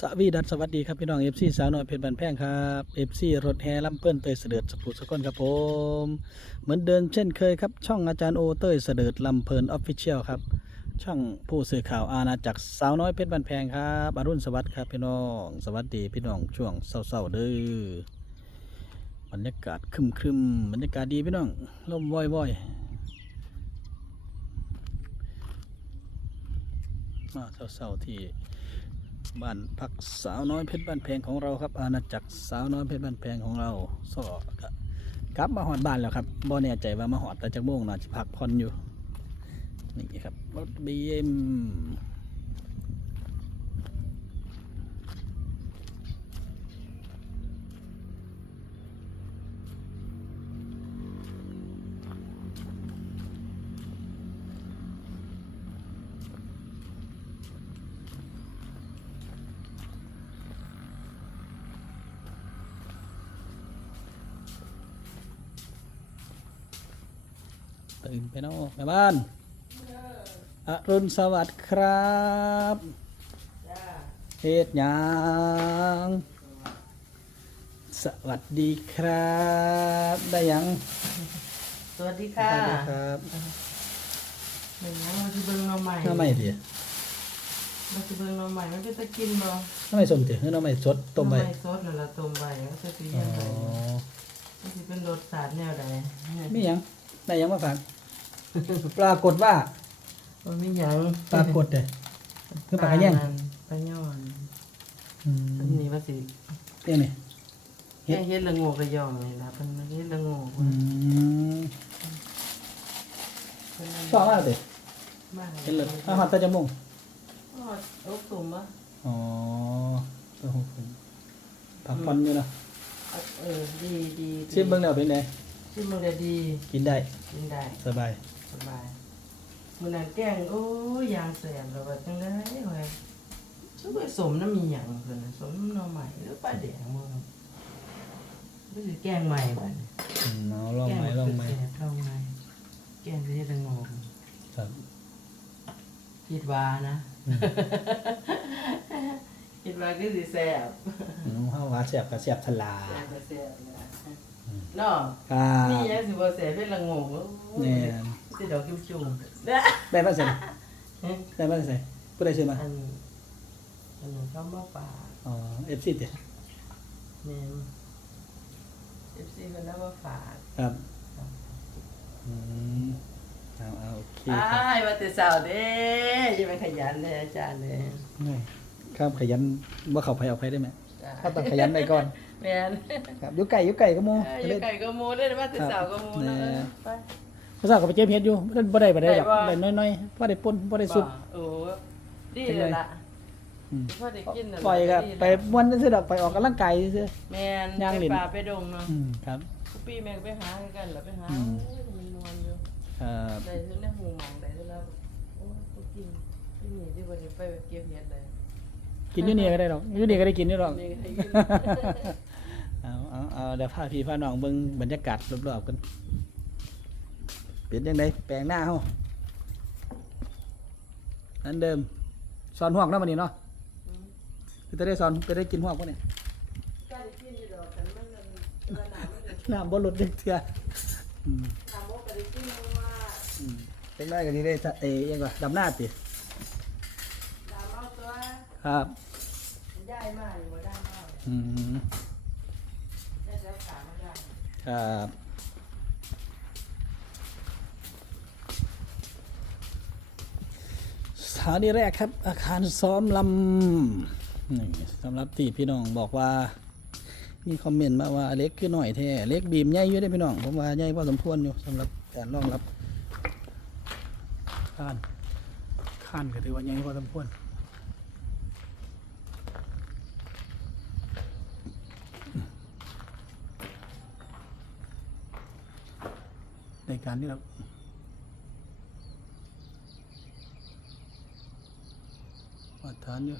สวีดัสสวัสดีครับพี่น้องเอฟซีสาวน้อยเพชรบันแพงครับเอฟซีรถแฮลำเปิ้ลเตยเสด็จสปุสกลครับผม เหมือนเดิมเช่นเคยครับ ช่องอาจารย์โอเตยเสด็จลำเพลินออฟฟิเชียลครับ ช่องผู้สื่อข่าวอาณาจักรสาวน้อยเพชรบันแพงครับอรุณสวัสดิ์ครับพี่น้องสวัสดีพี่น้องช่วงเศร้าๆเด้อบรรยากาศครึมๆบรรยากาศดีพี่น้องลมว่อยๆมาเศร้าๆที่ บ้านพักสาวน้อยเพชรบ้านแพงของเราครับ อาณาจักรสาวน้อยเพชรบ้านแพงของเราสอกะกลับมาหอดบ้านแล้วครับบ่แน่ใจว่ามาหอดแต่จักโมงน่าจะพักผ่อนอยู่นี่ครับรถบีเอ็ม ตื่นไปเนาะแม่บ้านอรุณสวัสดิ์ครับเฮ็ดหยังสวัสดีครับ ได้ยังสวัสดีค่ะวัสดีครับหนึ่งนะมาที่เบิ้งเราใหม่น้ำไม่ดิมาที่เบิ้งเราใหม่มันจะตะกินบ่น้ำไม่สมติหรือน้ำไม่สดต้มไปน้ำไม่สดนั่นละต้มใบก็จะตียังไงมันจะเป็นรสชาติแนวใดมีหยังได้ยังมาฝาก ปรากฏว่ามันมีหยังปรากฏเลยคือปลากระแยงมันปลาย่อนอือันมนี้ว่าสิเรื่องนี้เฮ็แค่ดเฮ็ดละโงกระยองนี่ล่ะเพิ่นเฮ็ดละโงกอืมเพิ่นชอบมากเลยมากเห็นเลยอาหารตะจมงอ๋อโอ้ตุ่มบ่อ๋อโอ้โหผักฟันอยู่นะเออดีดีชิมเบิ่งแล้วเป็นไง ชิมเบิ่งแล้วดีกินได้กินได้สบายสบายมื้อนั้นแกงโอ้ยยางแสบแล้วว่าจังได๋เว้ยสุกสมน้ำมีหยังเพิ่นน่ะสมน้ำหน่อใหม่หรือปลาแดงมื้อบ่สิแกงใหม่บัดนี้อืมเอาลองไหมลองไหมแกงลองไหมแกงสิเฮ็ดละงงครับคิดว่านะอืมคิดว่าคือสิแซ่บอืมข้าวหวานแซ่บกับแซ่บทลาแซ่บก็แซ่บนะ เนาะครับนี่ยังสิบ่แซ่บเฮ็ดละงงโอ้ยเนี่ยสิดอกจุ่มๆเด้อได้มาใส่เฮ้ยได้มาใส่ผู้ใดซื้อมาอันอันนั้นเขามาฝากอ๋อเอฟซีเด็ดแม่น FC เพิ่นเอามาฝากครับอืมเอาเอาโอเคอ้าครับยว่าแต่เช้าเด้อย่าไปขยันเลยอาจารย์เลยนี่ครับขยันว่าเขาไปเอาไปได้ไหม จ้ะถ้าต้องขยันไปก่อนแม่นครับอยุไก่อยุไก่ก็โมเอ้ยอยู่ไก่ก็หมูเด้ว่าแต่เช้าก็หมูนะแม่เออไป ภาษาก็ไปเจ็บเฮ็ดอยู่บ่ได้บ่ได้บ่ได้หรอกได้บ่ได้น้อยๆบ่ได้ป่นบ่ได้สุกบ่โอ้ดีเลยล่ะอืม พอได้กินนั่นปล่อยครับดีไปแล้วม่วนซื่อๆดอกไปออกกำลังกายซื่อ แม่นย่างไปลิ้น ป่าไปดงเนาะๆอืมครับ ทุกปีแม่งไปหาคือกันแล้วไปหาอืม โอ้ยมันนวลอยู่ครับได้ซื้อในหูหมองได้ซื้อแล้วโอ้ยกูกินที่นี่ที่บ่ได้ไปเก็บเห็ดเลย กินอยู่นี่ก็ได้ดอกอยู่นี่ก็ได้กินอยู่ดอกนี่ก็ให้กินเอาเอาเอาเดี๋ยวพาพี่พาน้องเบิ่งบรรยากาศรอบๆกันเป็นจังไดแปลงหน้าเฮาอันเดิมสอนหวกเนาะมื้อนี้เนาะอืมคือจะได้สอนจะได้กินหวกบ่เนี่ยก็ได้กินอยู่ดอกแต่มันมันมันหนามันเดือดน้ำบ่ลดเด้อเทื่ออืมถามว่าก็ได้กินเพราะว่าอืมจังได้ก็สิได้จะเอ้ยังก็ดำหน้าติตามเอาตัว ครับย้ายมาอยู่บ่ได้มาอืมได้แต่ขามาได้ครับสถานีแรกครับ อาคารซ้อมลำนี่สำหรับที่พี่น้องบอกว่า มีคอมเมนต์มาว่าเล็กคือหน่อยแท้เล็กบีมใหญ่อยู่ได้อพี่น้องผมว่าใหญ่พอสมควรอยู่สำหรับการรองรับคานคานก็ถือว่าใหญ่พอสมควร การที่เราวัดฐานอยู่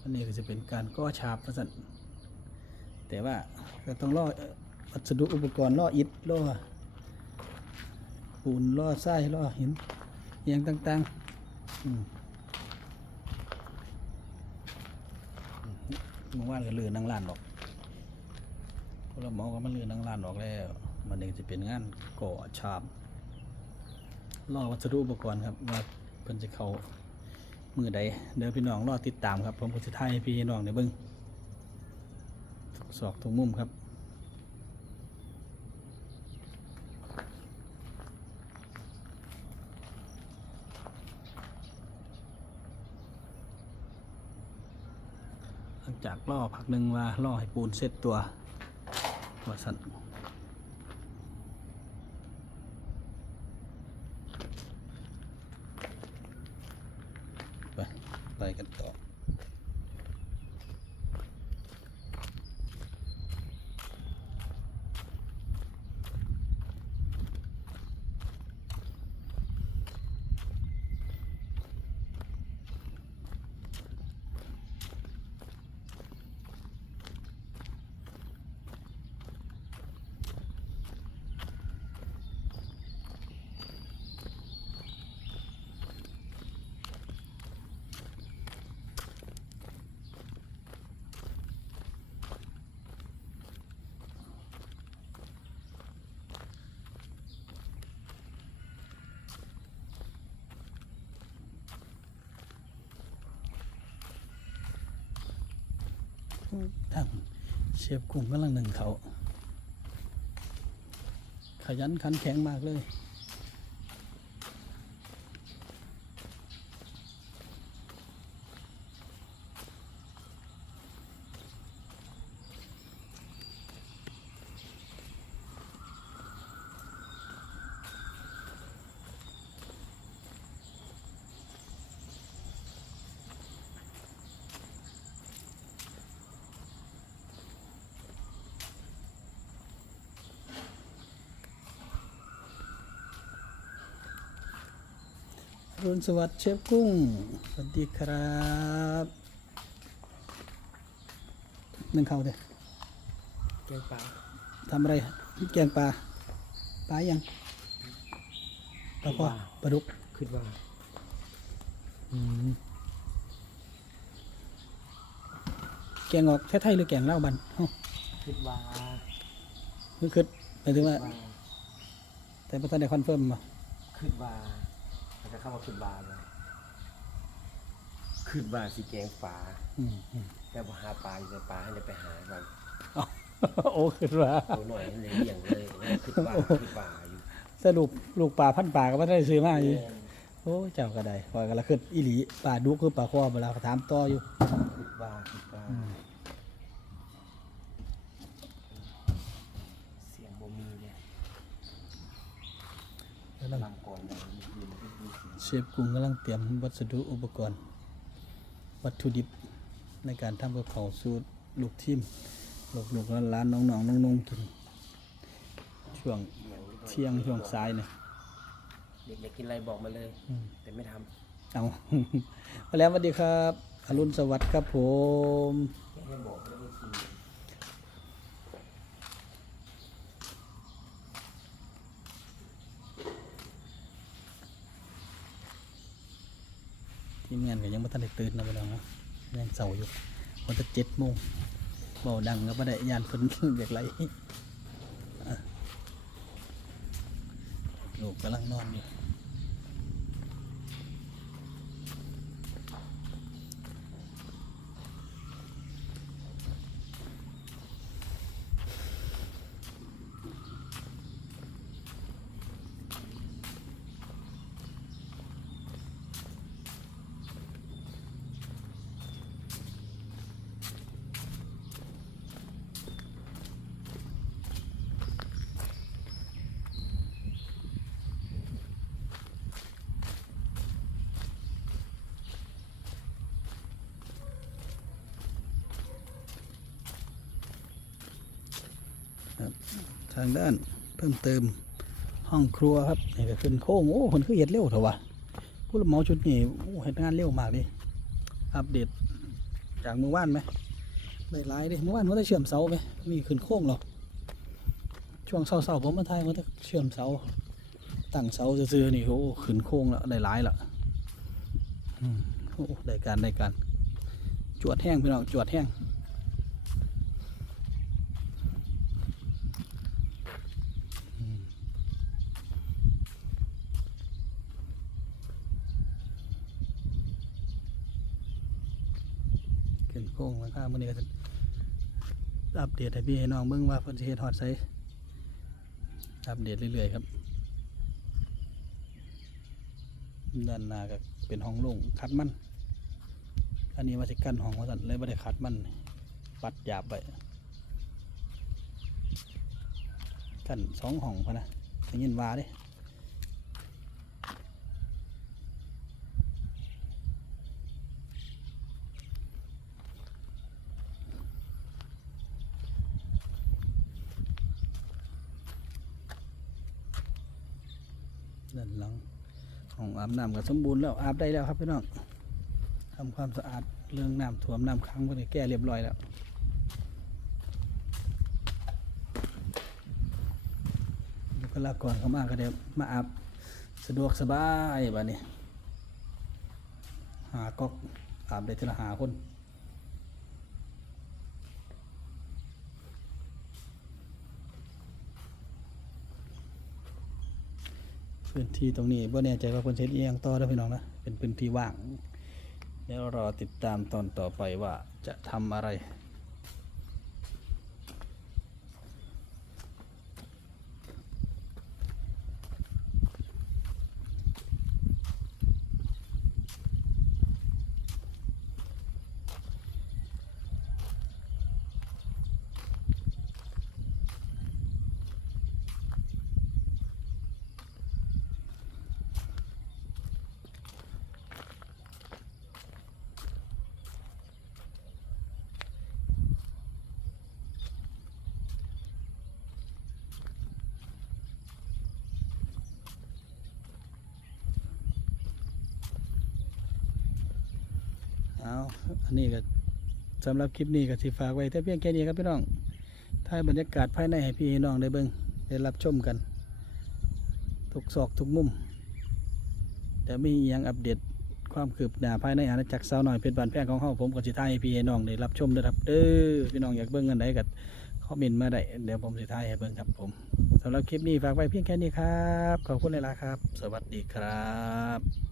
อันนี้ก็จะเป็นการก่อฉาบประสันแต่ว่าก็ต้องล่ออ่อวัสดุอุปกรณ์ล่ออิฐล่อปูนล่อทรายล่อหินอย่างต่างๆอืมเมื่อวานก็ลือนังร้านออกพวกเราหมอก็มันเลือนังร้านออกแล้ว มันเองจะเป็นงานก่อชามรอวัสดุอุปกรณ์ครับว่าเพิ่นจะเขามือใดเดี๋ยวพี่น้องรอติดตามครับ ผมก็จะถ่ายให้พี่น้องในเบิ้งทุกศอกทุกมุมครับหลังจากล่อพักหนึ่งว่าล่อให้ปูนเสร็จตัวตัวสั่นไป ไป ทั้งเชฟกุ้งกำลังหนึ่งเขา ขยันขันแข็งมากเลย รุนสวัสดิ์เชฟกุ้ง สวัสดีครับหนึ่งเขาเด้อแกงปลาทำอะไรแกงปลาปลายังปลาพ่อปลาดุกคิดว่าอืมแกงออกไทยๆหรือแกงเล่าวบันเอ้าคิดว่าคือคือหมายถึงว่า แต่พระท่านได้คอนเฟิร์มมาคิดว่ามันจะ เข้ามาคิดว่าเลยคิดว่าสิแกงปลาอืมอืมแต่พอหาปลาอยู่ในปลาให้เลยไปหาแบบโอ้คือว่าตัวหน่อยให้เลยเลี้ยงเลยคิดว่าคิดว่าอยู่สรุปลูกปลาพันปลาก็ไม่ได้ซื้อมาอยู่โอ้เจ้าก็ได้ว่ากันละคืออีหลีปลาดุกคือปลาคอเวลาเขาถามต่ออยู่คิดว่าคิดว่าอืมเสียงบ่มีเลยกำลังลำก่อนเลย ฟกุ้งกำลังเตรียมวัสดุอุปกรณ์ วัตถุดิบในการทำกับเขาวสูตรลูกทีมลูกๆร้านๆน้องๆน้องๆกินช่วงเสียงเที่ยงช่วงสายเนี่ยเด็กอยากกินอะไรบอกมาเลยอืมแต่ไม่ทำเอามาแล้วสวัสดีครับอรุณสวัสดิ์ครับผม แค่ให้บอกไม่ได้กิน ทีมงานก็ยังไม่ทันได้ตื่นนะพี่น้องนะยังเสาอยู่วันจะเจ็ดโมงเบาดังก็ไม่ได้ยานพ้นอยากไรอะลูกกำลังนอนอยู่ ทางด้านเพิ่มเติมห้องครัวครับนี่ก็ขึ้นโค้งโอ้คนคือเห็ดเร็วเถอะวะผู้รับเหมาชุดนี้โอ้เห็ดงานเร็วมากเลยอัปเดตจากเมื่อวานไหมได้หลายเลยเมื่อวานมันได้เชื่อมเสาไหมนี่ขึ้นโค้งหรอช่วงเสาๆผมมาไทยมันได้เชื่อมเสาตั้งเสาซื่อๆนี่โอ้ขึ้นโค้งแล้วได้หลายละอืมโอ้ได้การได้การจวดแห้งพี่น้องจวดแห้ง ขึ้นโค้งราคามื้อนี้ก็จะอัปเดตให้พี่ให้น้องเบิ่งว่าเพิ่นสิเฮ็ดฮอดไสอัปเดตเรื่อยๆครับด้านหน้าก็เป็นห้องโล่งคัดมัน อันนี้ว่าสิกั้นห้องว่าซั่นเลยบ่ได้คัดมัน ปัดหยาบไปกั้นสองห้องพะนะได้ยินว่าเด้ ด้านหลังห้องอาบน้ำก็สมบูรณ์แล้วอาบได้แล้วครับพี่น้องทำความสะอาดเรื่องน้ำท่วมน้ำค้างพวกนี้แก้เรียบร้อยแล้วบุคลากรเข้ามาก็เดี๋ยวมาอาบสะดวกสบายบ้านี้หากอกอาบได้ทีละหาคน พื้นที่ตรงนี้บ่แน่ใจว่าเพิ่นเฮ็ดอีหยังต่อเด้อพี่น้องนะเป็นพื้นที่ว่างเดี๋ยวรอติดตามตอนต่อไปว่าจะทำอะไร เอาอันนี้ก็สำหรับคลิปนี้ก็สิฝากไว้แต่เพียงแค่นี้ครับพี่น้องถ่ายบรรยากาศภายในให้พี่น้องได้เบิ่งได้รับชมกัน ทุกซอกทุกมุมแต่มีอหยังอัปเดตความคืบหน้าภายในอาณาจักรสาวน้อยเพชรบานแพงของเฮาผมก็สิถ่ายให้พี่น้องได้รับชมเด้อครับเด้อพี่น้องอยากเบิ่งกันใดก็คอมเมนต์มาได้เดี๋ยวผมสิถ่ายให้เบิ่งครับผมสำหรับคลิปนี้ฝากไว้เพียงแค่นี้ครับขอบคุณหลายๆครับ สวัสดีครับ